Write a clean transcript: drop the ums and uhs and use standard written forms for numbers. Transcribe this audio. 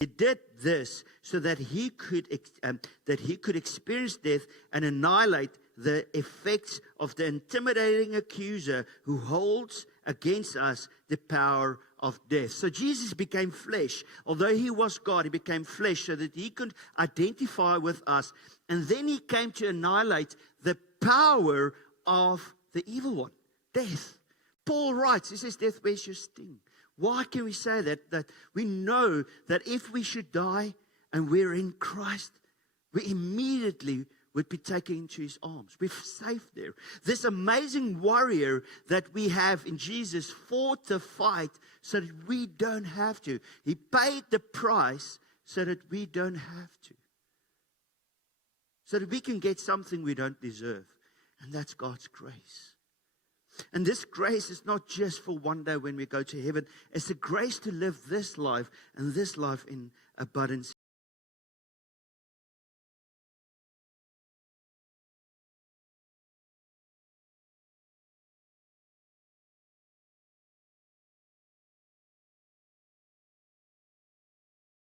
He did this so that he could experience death and annihilate the effects of the intimidating accuser who holds against us the power of death. So Jesus became flesh. Although he was God, he became flesh so that he could identify with us. And then he came to annihilate the power of the evil one, death. Paul writes, he says, death, where's your sting? Why can we say that? That we know that if we should die and we're in Christ, we immediately would be taken into his arms. We're safe there. This amazing warrior that we have in Jesus fought the fight so that we don't have to. He paid the price so that we don't have to. So that we can get something we don't deserve. And that's God's grace. And this grace is not just for one day when we go to heaven. It's a grace to live this life and this life in abundance.